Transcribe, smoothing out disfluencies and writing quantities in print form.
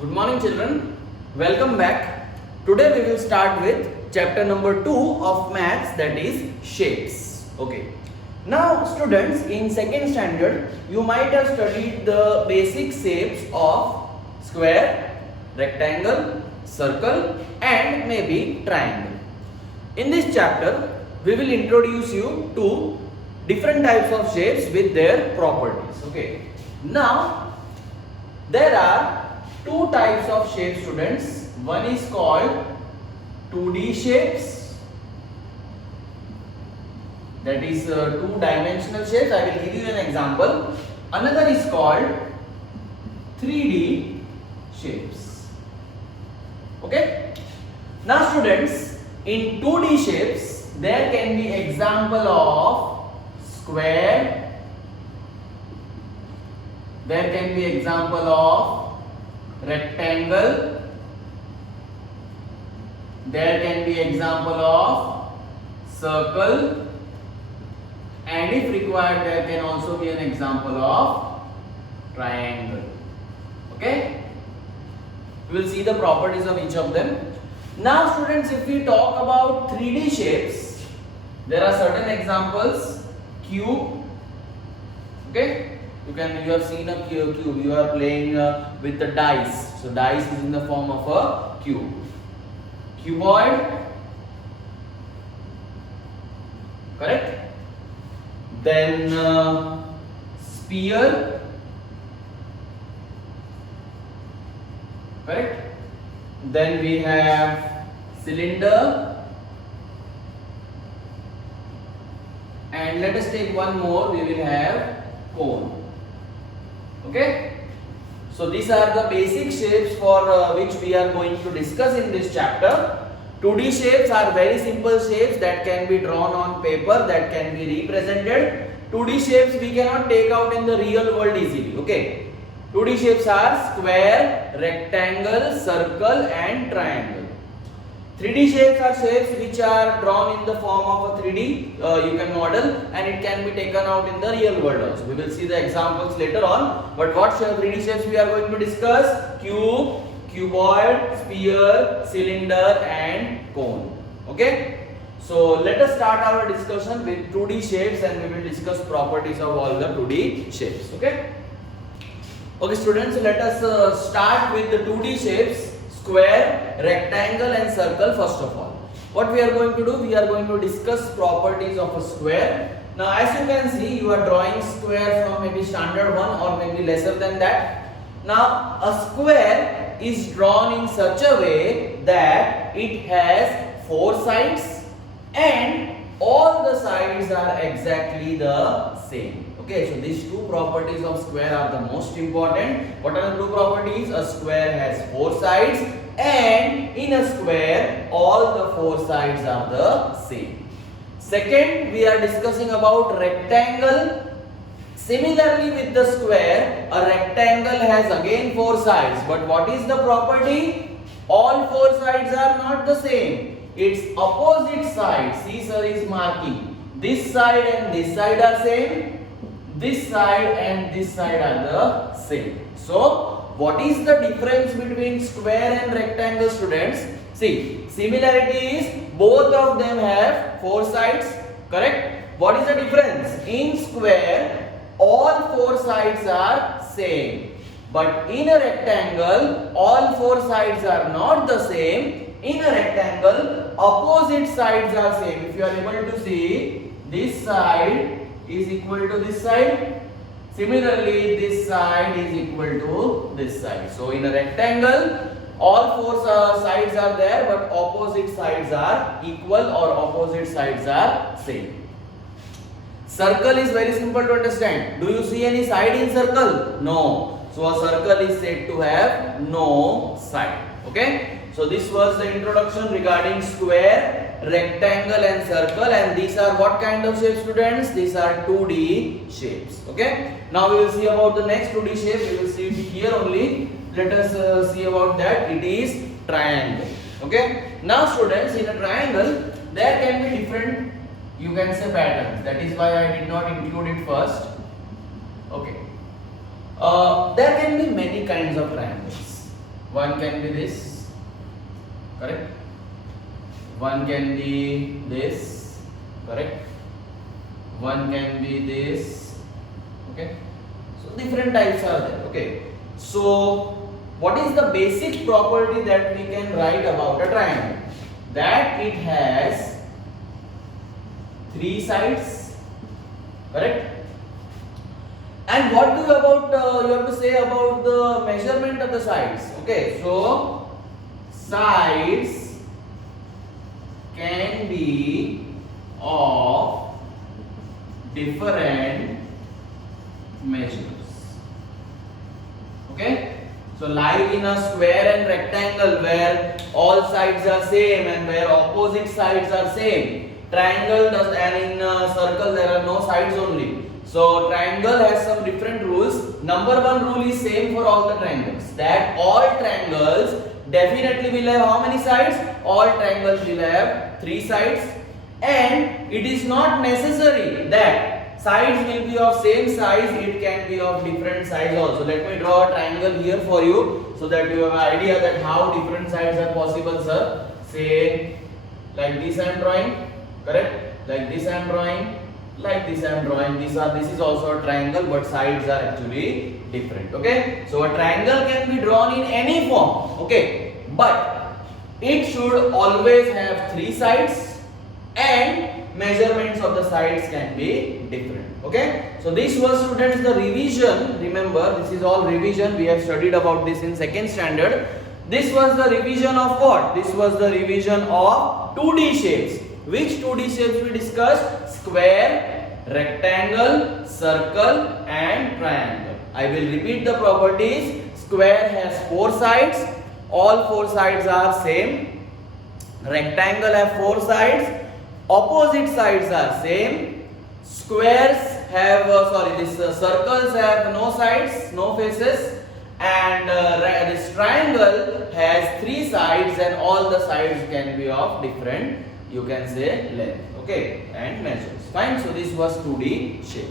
Good morning children, welcome back. Today we will start with chapter number 2 of maths, that is shapes. Okay. Now students, in second standard you might have studied the basic shapes of square, rectangle, circle and maybe triangle. In this chapter we will introduce you to different types of shapes with their properties. Okay. Now there are two types of shapes, students. One is called 2D shapes, that is two-dimensional shapes. I will give you an example. Another is called 3D shapes. Okay. Now students, in 2D shapes there can be example of square, there can be example of rectangle, there can be example of circle, and if required there can also be an example of triangle. Okay, we will see the properties of each of them. Now students, if we talk about 3D shapes, there are certain examples. Cube. Okay, you have seen a cube, you are playing with the dice, so dice is in the form of a cube. Cuboid, correct. Then sphere, correct. Then we have cylinder, and let us take one more, we will have cone. Okay, so these are the basic shapes for which we are going to discuss in this chapter. 2D shapes are very simple shapes that can be drawn on paper, that can be represented. 2D shapes we cannot take out in the real world easily. Okay, 2D shapes are square, rectangle, circle and triangle. 3D shapes are shapes which are drawn in the form of a 3D you can model, and it can be taken out in the real world also. We will see the examples later on, but what 3D shapes we are going to discuss? Cube, cuboid, sphere, cylinder and cone. Okay, so let us start our discussion with 2D shapes and we will discuss properties of all the 2D shapes. Okay, students, let us start with the 2D shapes. Square, rectangle and circle. First of all, what we are going to do, we are going to discuss properties of a square. Now as you can see, you are drawing square from maybe standard 1 or maybe lesser than that. Now a square is drawn in such a way that it has 4 sides and all the sides are exactly the same. Okay, so these two properties of square are the most important. What are the two properties? A square has 4 sides and in a square all the 4 sides are the same. Second, we are discussing about rectangle. Similarly with the square, a rectangle has again 4 sides, but what is the property? All 4 sides are not the same. Its opposite sides, see sir is marking, this side and this side are same, this side and this side are the same. So what is the difference between square and rectangle, students? See, similarity is both of them have 4 sides, correct? What is the difference? In square all 4 sides are same, but in a rectangle all 4 sides are not the same. In a rectangle opposite sides are same. If you are able to see, this side is equal to this side, similarly this side is equal to this side. So in a rectangle all 4 sides are there, but opposite sides are equal or opposite sides are same. Circle is very simple to understand. Do you see any side in circle? No. So a circle is said to have no side. Okay, so this was the introduction regarding square, rectangle and circle, and these are what kind of shapes, students? These are 2D shapes. Okay, now we will see about the next 2D shape. We will see it here only. Let us see about that. It is triangle. Okay, now students, in a triangle there can be different, you can say, patterns. That is why I did not include it first. Okay, There can be many kinds of triangles. one can be this, correct? One can be this, correct? One can be this, okay? So different types are there, okay? So what is the basic property that we can write about a triangle? That it has three sides, correct? And what do you about you have to say about the measurement of the sides? Okay, so sides can be of different measures. Okay, so like in a square and rectangle where all sides are same and where opposite sides are same, triangle does, and in a circle there are no sides only. So triangle has some different rules. Number one rule is same for all the triangles, that all triangles definitely will have how many sides? All triangles will have three sides, and it is not necessary that sides will be of same size, it can be of different size also. Let me draw a triangle here for you so that you have an idea that how different sides are possible, sir. Say like this I am drawing, correct? Like this I am drawing, like this I am drawing. This is also a triangle, but sides are actually different. Okay, so a triangle can be drawn in any form, okay, but it should always have three sides and measurements of the sides can be different. Okay, so this was, students, the revision. Remember, this is all revision. We have studied about this in second standard. This was the revision of what? This was the revision of 2D shapes. Which 2D shapes we discussed? Square, rectangle, circle and triangle. I will repeat the properties. Square has four sides. All four sides are same. Rectangle have four sides. Opposite sides are same. Squares have circles have no sides, no faces, and this triangle has three sides and all the sides can be of different, you can say, length, okay, and measures. Fine. So this was 2D shape.